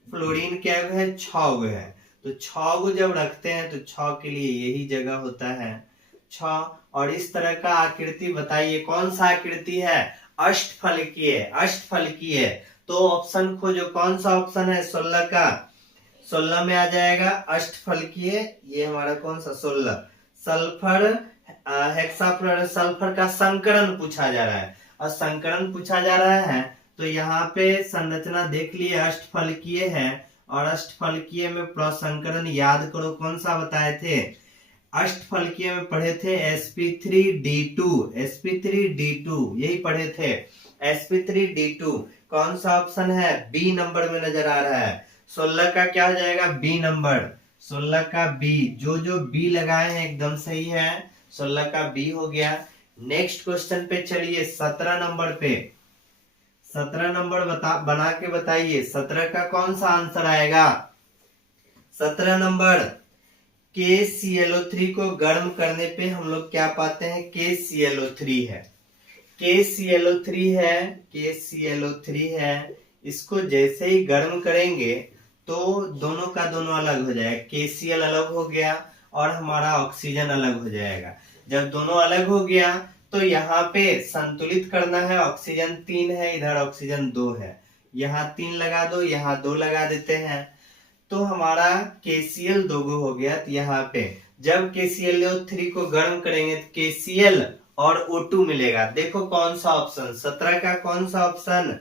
फ्लोरीन क्या है, 6 गो है। तो 6 गो जब रखते हैं तो 6 के लिए यही जगह होता है 6। और इस तरह का आकृति बताइए, कौन सा आकृति है, अष्टफलकीय, अष्टफलकीय। तो ऑप्शन खोजो, कौन सा ऑप्शन है, 16 का, 16 में आ जाएगा अष्टफलकीय, ये हमारा कौन सा 16। सल्फर हेक्साफ्लोराइड, सल्फर का संकरण पूछा जा रहा है, और संकरण पूछा जा रहा है तो यहाँ पे संरचना देख लिए, अष्टफलकीय है, और अष्टफलकीय में प्रसंकरण याद करो कौन सा बताए थे, अष्टफलकीय में पढ़े थे sp3d2, sp3d2 यही पढ़े थे, sp3d2। कौन सा ऑप्शन है, बी नंबर में नजर आ रहा है। 16 का क्या हो जाएगा, बी नंबर, 16 का बी, जो बी लगाए हैं एकदम सही है, 16 का बी हो गया। नेक्स्ट क्वेश्चन पे चलिए, 17 नंबर पे, 17 नंबर बना के बताइए, 17 का कौन सा आंसर आएगा। 17 नंबर, KClO3 को गर्म करने पे हम लोग क्या पाते हैं, KClO3 है, KClO3 है, KClO3 है, इसको जैसे ही गर्म करेंगे तो दोनों का दोनों अलग हो जाएगा, KCl अलग हो गया और हमारा ऑक्सीजन अलग हो जाएगा। जब दोनों अलग हो गया तो यहाँ पे संतुलित करना है, ऑक्सीजन 3 है, इधर ऑक्सीजन 2 है, यहाँ 3 लगा दो, यहाँ 2 लगा देते हैं, तो हमारा KCl 2 हो गया। तो यहाँ पे जब KClO3 को गर्म करेंगे तो KCl और O2 मिलेगा। देखो कौन सा ऑप्शन, 17 का कौन सा ऑप्शन,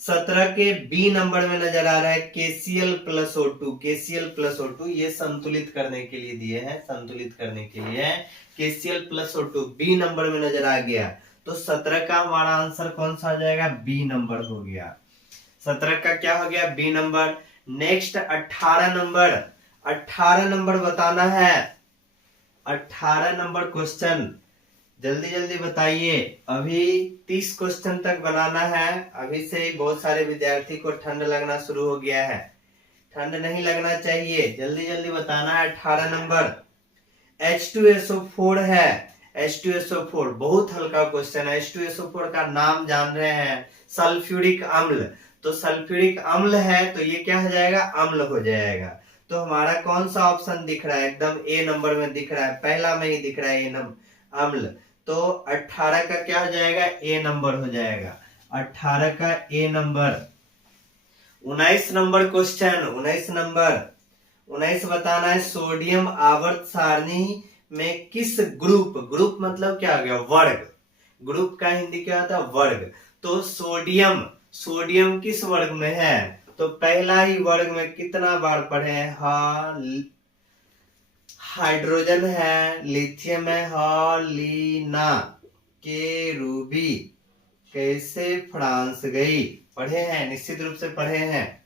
17 के बी नंबर में नजर आ रहा है KCl plus O2, KCl plus O2 ये संतुलित करने के लिए दिए हैं, संतुलित करने के लिए KCl plus O2 B number में नजर आ गया। तो 17 का हमारा आंसर कौन सा हो जाएगा, बी नंबर हो गया। 17 का क्या हो गया, B number. Next 18 number, 18 number बताना है, 18 नंबर क्वेश्चन जल्दी जल्दी बताइए। अभी 30 क्वेश्चन तक बनाना है, अभी से ही बहुत सारे विद्यार्थी को ठंड लगना शुरू हो गया है, ठंड नहीं लगना चाहिए, जल्दी जल्दी बताना है। 18 नंबर H2SO4 है, H2SO4 बहुत हल्का क्वेश्चन है। H2SO4 का नाम जान रहे हैं, सल्फ्यूरिक अम्ल, तो सल्फ्यूरिक अम्ल है तो ये क्या हो जाएगा, अम्ल हो जाएगा। तो हमारा कौन सा ऑप्शन दिख रहा है, एकदम ए नंबर में दिख रहा है, पहला में ही दिख रहा है अम्ल। तो 18 का क्या हो जाएगा, ए नंबर हो जाएगा, 18 का ए नंबर। 19 नंबर क्वेश्चन, 19 नंबर, 19 बताना है, सोडियम आवर्त सारणी में किस ग्रुप, ग्रुप मतलब क्या हो गया, वर्ग, ग्रुप का हिंदी क्या होता है, वर्ग। तो सोडियम, सोडियम किस वर्ग में है, तो पहला ही वर्ग में कितना बार पढ़े हैं, हाइड्रोजन है, लिथियम है, हॉलिना, केरूबी, कैसे फ्रांस गई, पढ़े हैं, निश्चित रूप से पढ़े हैं,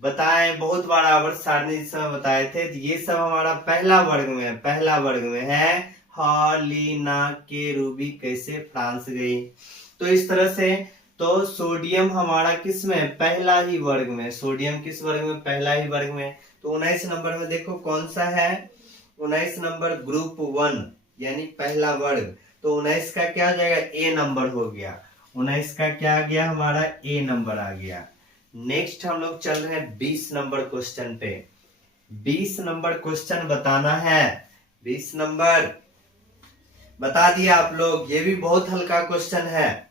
बताएं, बहुत बार आवर्त सारणी समय बताए थे। ये सब हमारा पहला वर्ग में है, पहला वर्ग में है, हॉलिना, केरूबी, कैसे फ्रांस गई। तो इस तरह से तो सोडियम हमारा किस में, पहला ही वर्ग में, सोडियम किस वर्ग में, पहला ही वर्ग में। तो 19 नंबर में देखो कौन सा है, 19 नंबर ग्रुप 1 यानी पहला वर्ग। तो 19 का क्या हो जाएगा, ए नंबर हो गया, 19 का क्या आ गया, हमारा ए नंबर आ गया। नेक्स्ट हम लोग चल रहे हैं 20 नंबर क्वेश्चन पे। 20 नंबर क्वेश्चन बताना है, 20 नंबर बता दिया आप लोग, ये भी बहुत हल्का क्वेश्चन है।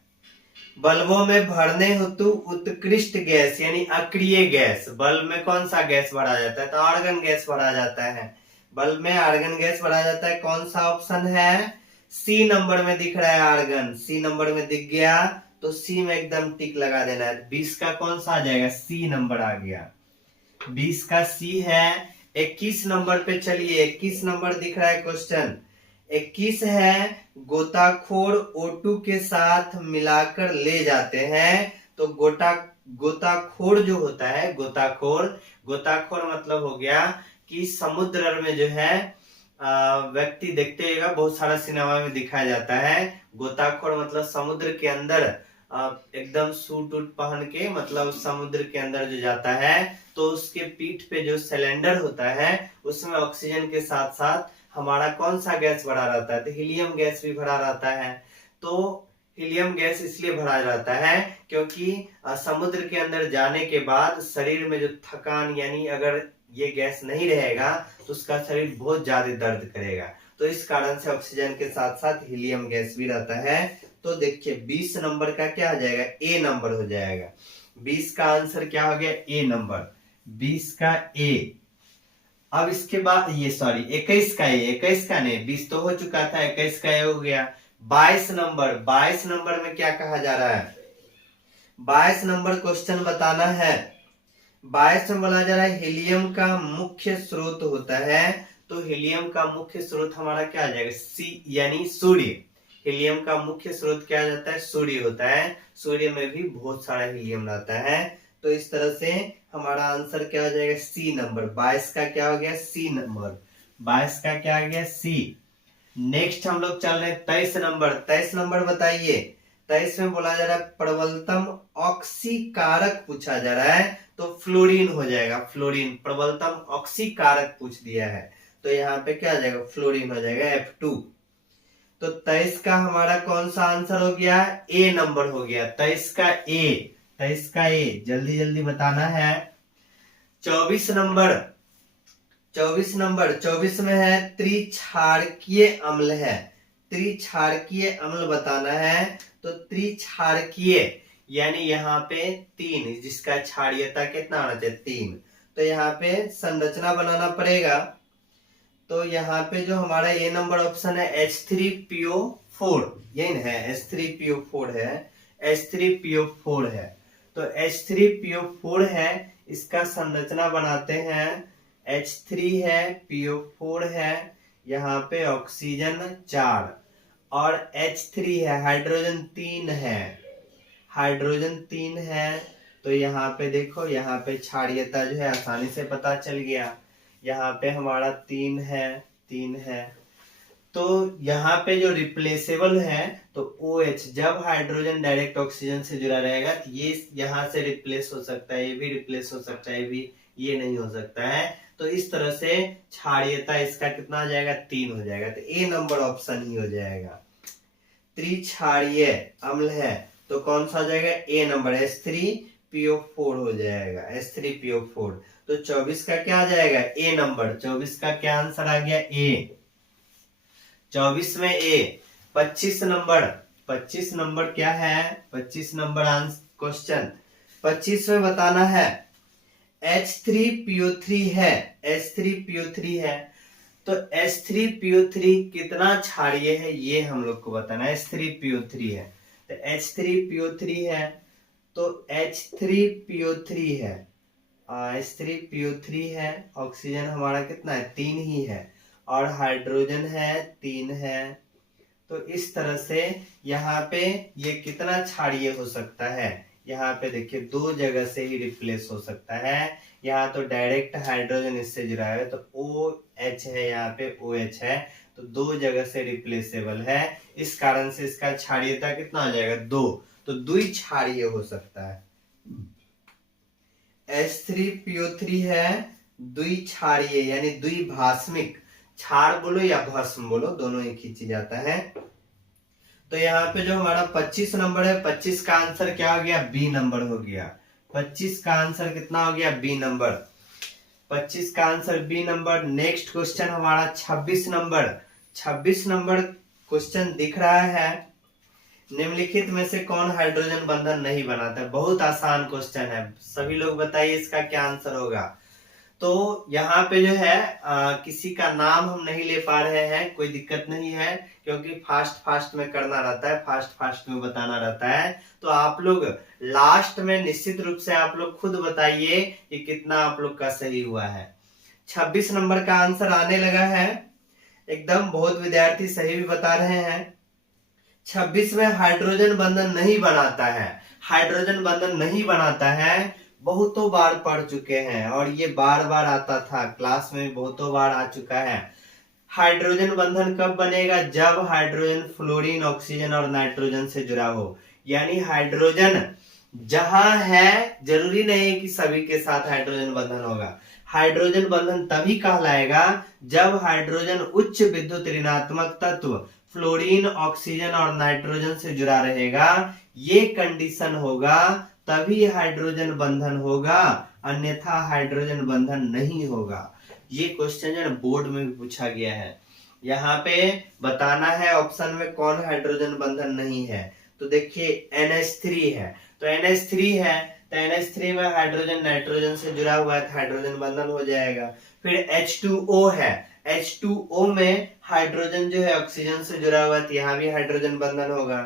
बल्बों में भरने हेतु उत्कृष्ट गैस यानी अक्रिय गैस, बल्ब में कौन सा गैस भरा जाता है, तो आर्गन गैस भरा जाता है, बल्ब में आर्गन गैस भरा जाता है। कौन सा ऑप्शन है, सी नंबर में दिख रहा है आर्गन, सी नंबर में दिख गया तो सी में एकदम टिक लगा देना है। 20 का कौन सा आ जाएगा, सी नंबर आ गया, 20 का सी है। 21 नंबर पे चलिए, 21 नंबर दिख रहा है क्वेश्चन, 21 है, गोताखोर O2 के साथ मिलाकर ले जाते हैं। तो गोताखोर जो होता है, गोताखोर, गोताखोर मतलब हो गया कि समुद्र में जो है व्यक्ति देखते होगा, बहुत सारा सिनेमा में दिखाया जाता है, गोताखोर मतलब समुद्र के अंदर एकदम सूट उट पहन के, मतलब समुद्र के अंदर जो जाता है तो उसके पीठ पे जो सिलेंडर होता है उसमें ऑक्सीजन के साथ साथ हमारा कौन सा गैस भरा रहता है, तो हीलियम गैस भी भरा रहता है। तो हीलियम गैस इसलिए भरा रहता है क्योंकि समुद्र के अंदर जाने के बाद शरीर में जो थकान, यानी अगर ये गैस नहीं रहेगा तो उसका शरीर बहुत ज्यादा दर्द करेगा, तो इस कारण से ऑक्सीजन के साथ साथ हीलियम गैस भी रहता है। तो देखिए 20 नंबर का क्या हो जाएगा, ए नंबर हो जाएगा, 20 का आंसर क्या हो गया, ए नंबर, 20 का ए। अब इसके बाद ये 21 का ए, 21 का नहीं, 20 तो हो चुका था, 21 का ए हो गया। 22 नंबर, 22 नंबर में क्या कहा जा रहा है, 22 नंबर क्वेश्चन बताना है। 22 में बोला जा रहा है हीलियम का मुख्य स्रोत होता है, तो हीलियम का मुख्य स्रोत हमारा क्या आ जाएगा, सी यानी सूर्य। हीलियम का मुख्य स्रोत क्या आ जाता है, सूर्य होता है, सूर्य में भी बहुत सारा हीलियम रहता है। तो इस तरह से हमारा आंसर क्या हो जाएगा, सी नंबर। 22 का क्या हो गया, सी नंबर, 22 का क्या आ गया, सी। नेक्स्ट हम लोग चल रहे हैं 23 नंबर। 23 नंबर बताइए, 23 में बोला जा रहा है प्रबलतम ऑक्सीकारक पूछा जा रहा है, तो फ्लोरीन हो जाएगा, फ्लोरीन, प्रबलतम ऑक्सीकारक पूछ दिया है, तो यहाँ पे क्या आ जाएगा, फ्लोरीन हो जाएगा, F2। तो 23 का हमारा कौन सा आंसर हो गया? ए नंबर हो गया। 23 का ए, 23 का ए, जल्दी जल्दी बताना है। 24 नंबर, 24 में है त्रिक्षारकीय अम्ल है। त्रिक्षारकीय अम्ल बताना है। तो त्रिक्षारकीय यानी यहाँ पे 3, जिसका क्षारीयता कितना आना चाहिए? 3। तो यहाँ पे संरचना बनाना पड़ेगा। तो यहाँ पे जो हमारा ए नंबर ऑप्शन है H3PO4, यही है, H3PO4 है, H3PO4 है। तो H3PO4 है, इसका संरचना बनाते हैं। H3 है, PO4 है, यहाँ पे ऑक्सीजन 4 और H3 है, हाइड्रोजन 3 है, हाइड्रोजन 3 है। तो यहाँ पे देखो, यहाँ पे क्षारीयता जो है आसानी से पता चल गया। यहाँ पे हमारा 3 है, 3 है। तो यहाँ पे जो रिप्लेसेबल है, तो OH, जब हाइड्रोजन डायरेक्ट ऑक्सीजन से जुड़ा रहेगा तो ये यहाँ से रिप्लेस हो सकता है, ये भी रिप्लेस हो सकता है, ये भी, ये नहीं हो सकता है। तो इस तरह से क्षारीयता इसका कितना आ जाएगा? 3 हो जाएगा। तो ए नंबर ऑप्शन ही हो जाएगा। त्रिक्षारीय अम्ल है तो कौन सा हो जाएगा? ए नंबर, H3PO4 हो जाएगा, H3PO4। तो 24 का क्या आ जाएगा? ए नंबर। 24 का क्या आंसर आ गया? ए। 24 में ए। 25 नंबर, 25 नंबर क्या है? 25 नंबर आंसर क्वेश्चन 25 में बताना है H3PO3 है, H3PO3 है। तो H3PO3 कितना क्षारीय है ये हम लोग को बताना है। H3PO3 है, तो H3PO3 है, तो H3PO3 है, H3PO3 है, ऑक्सीजन हमारा कितना है? 3 ही है, और हाइड्रोजन है 3 है। तो इस तरह से यहाँ पे ये कितना क्षारीय हो सकता है? यहाँ पे देखिए 2 जगह से ही रिप्लेस हो सकता है। यहाँ तो डायरेक्ट हाइड्रोजन इससे जुड़ा है, तो OH है, यहाँ पे OH है, तो 2 जगह से रिप्लेसेबल है। इस कारण से इसका क्षारीयता कितना हो जाएगा? 2। तो द्विक्षारीय हो सकता है। H3PO3 है द्विक्षारीय यानी द्विभाषमिक। क्षार बोलो या भस्म बोलो, दोनों एक ही चीज आता है। तो यहाँ पे जो हमारा 25 नंबर है, 25 का आंसर क्या हो गया? बी नंबर हो गया। 25 का आंसर कितना हो गया? B number. 25 का answer B number. Next question हमारा 26 नंबर। 26 नंबर क्वेश्चन दिख रहा है, निम्नलिखित में से कौन हाइड्रोजन बंधन नहीं बनाता? बहुत आसान क्वेश्चन है, सभी लोग बताइए इसका क्या आंसर होगा। तो यहाँ पे जो है किसी का नाम हम नहीं ले पा रहे हैं, कोई दिक्कत नहीं है, क्योंकि फास्ट में करना रहता है, फास्ट में बताना रहता है। तो आप लोग लास्ट में निश्चित रूप से आप लोग खुद बताइए कि कितना आप लोग का सही हुआ है। 26 नंबर का आंसर आने लगा है एकदम, बहुत विद्यार्थी सही भी बता रहे हैं। 26 में हाइड्रोजन बंधन नहीं बनाता है, हाइड्रोजन बंधन नहीं बनाता है, बहुतों बार पढ़ चुके हैं, और ये बार बार आता था क्लास में, बहुतों बार आ चुका है। हाइड्रोजन बंधन कब बनेगा? जब हाइड्रोजन फ्लोरीन, ऑक्सीजन और नाइट्रोजन से जुड़ा हो। यानी हाइड्रोजन जहां है, जरूरी नहीं कि सभी के साथ हाइड्रोजन बंधन होगा। हाइड्रोजन बंधन तभी कहलाएगा जब हाइड्रोजन उच्च विद्युत ऋणात्मक तत्व फ्लोरीन, ऑक्सीजन और नाइट्रोजन से जुड़ा रहेगा। ये कंडीशन होगा तभी हाइड्रोजन बंधन होगा, अन्यथा हाइड्रोजन बंधन नहीं होगा। ये क्वेश्चन है बोर्ड में भी पूछा गया है। यहाँ पे बताना है ऑप्शन में कौन हाइड्रोजन बंधन नहीं है। तो देखिए NH3 है, तो NH3 है, तो NH3 में हाइड्रोजन नाइट्रोजन से जुड़ा हुआ है, हाइड्रोजन बंधन हो जाएगा। फिर H2O है, H2O में हाइड्रोजन जो है ऑक्सीजन से जुड़ा हुआ है, तो यहाँ भी हाइड्रोजन बंधन होगा।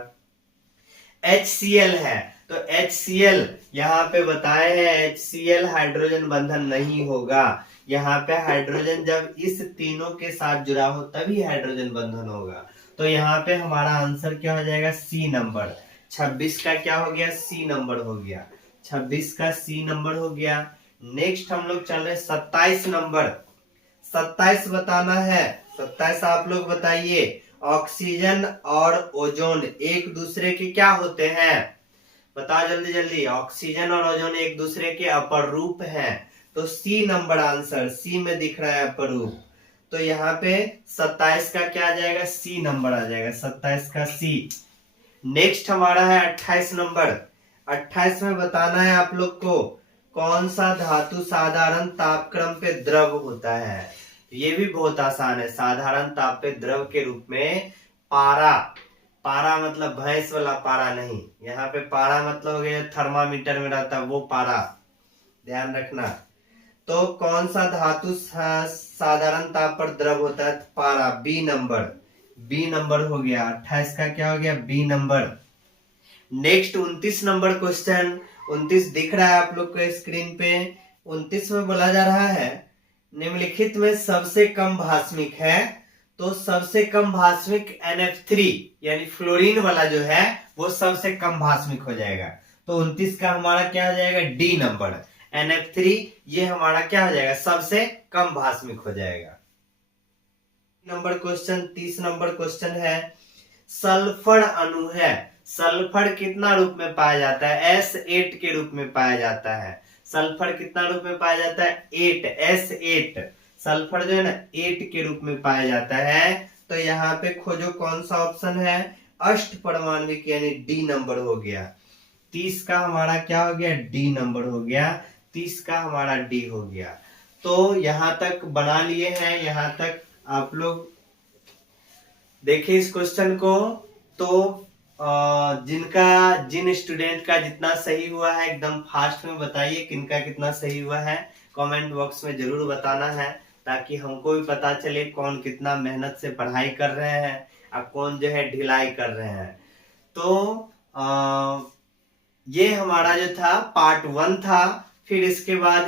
HCl है, तो HCl यहाँ पे बताए हैं, HCl हाइड्रोजन बंधन नहीं होगा। यहाँ पे हाइड्रोजन जब इस तीनों के साथ जुड़ा हो तभी हाइड्रोजन बंधन होगा। तो यहाँ पे हमारा आंसर क्या हो जाएगा? सी नंबर। 26 का क्या हो गया? सी नंबर हो गया। 26 का सी नंबर हो गया। नेक्स्ट हम लोग चल रहे 27 नंबर। 27 बताना है, 27 आप लोग बताइए। ऑक्सीजन और ओजोन एक दूसरे के क्या होते हैं? बताओ जल्दी जल्दी। ऑक्सीजन और ओजोन एक दूसरे के अपर रूप हैं। तो सी नंबर आंसर, सी में दिख रहा है अपर रूप। तो यहाँ पे 27 का क्या आ जाएगा, सी नंबर आ जाएगा, 27 का सी। नेक्स्ट हमारा है 28 नंबर। 28 में बताना है आप लोग को कौन सा धातु साधारण तापक्रम पे द्रव होता है। ये भी बहुत आसान है। साधारण ताप पे द्रव के रूप में पारा, पारा मतलब भैंस वाला पारा नहीं, यहाँ पे पारा मतलब हो गया थर्मामीटर में रहता है वो पारा, ध्यान रखना। तो कौन सा धातु साधारण ताप पर द्रव होता है, पारा, बी नंबर, बी नंबर हो गया। 28 का क्या हो गया, B number. Next 29 number question, 29 दिख रहा है आप लोग को स्क्रीन पे। 29 में बोला जा रहा है निम्नलिखित में सबसे कम भास्मिक है, तो सबसे कम भास्मिक NF3 यानी फ्लोरीन वाला जो है वो सबसे कम भास्मिक हो जाएगा। तो 29 का हमारा क्या हो जाएगा, डी नंबर, NF3 ये हमारा क्या हो जाएगा, सबसे कम भास्मिक हो जाएगा। नंबर क्वेश्चन 30 नंबर क्वेश्चन है, सल्फर अणु है, सल्फर कितना रूप में पाया जाता है, S8 के रूप में पाया जाता है। सल्फर कितना रूप में पाया जाता है, 8, S8, सल्फर जो है ना 8 के रूप में पाया जाता है। तो यहाँ पे खोजो कौन सा ऑप्शन है, अष्ट परमाणविक यानी डी नंबर हो गया। 30 का हमारा क्या हो गया, डी नंबर हो गया, 30 का हमारा डी हो गया। तो यहाँ तक बना लिए हैं, यहाँ तक आप लोग देखिए इस क्वेश्चन को। तो जिन स्टूडेंट का जितना सही हुआ है एकदम फास्ट में बताइए किनका कितना सही हुआ है, कमेंट बॉक्स में जरूर बताना है, ताकि हमको भी पता चले कौन कितना मेहनत से पढ़ाई कर रहे हैं और कौन जो है ढिलाई कर रहे हैं। तो ये हमारा जो था पार्ट 1 था। फिर इसके बाद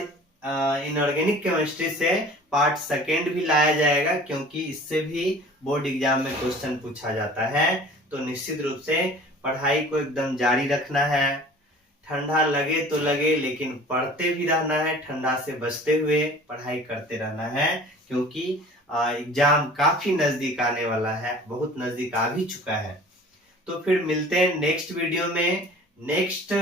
इनऑर्गेनिक केमिस्ट्री से पार्ट 2 भी लाया जाएगा, क्योंकि इससे भी बोर्ड एग्जाम में क्वेश्चन पूछा जाता है। तो निश्चित रूप से पढ़ाई को एकदम जारी रखना है। ठंडा लगे तो लगे, लेकिन पढ़ते भी रहना है, ठंडा से बचते हुए पढ़ाई करते रहना है, क्योंकि एग्जाम काफी नजदीक आने वाला है, बहुत नजदीक आ भी चुका है। तो फिर मिलते हैं नेक्स्ट वीडियो में, नेक्स्ट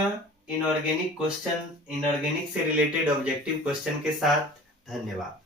इनऑर्गेनिक क्वेश्चन, इनऑर्गेनिक से रिलेटेड ऑब्जेक्टिव क्वेश्चन के साथ। धन्यवाद।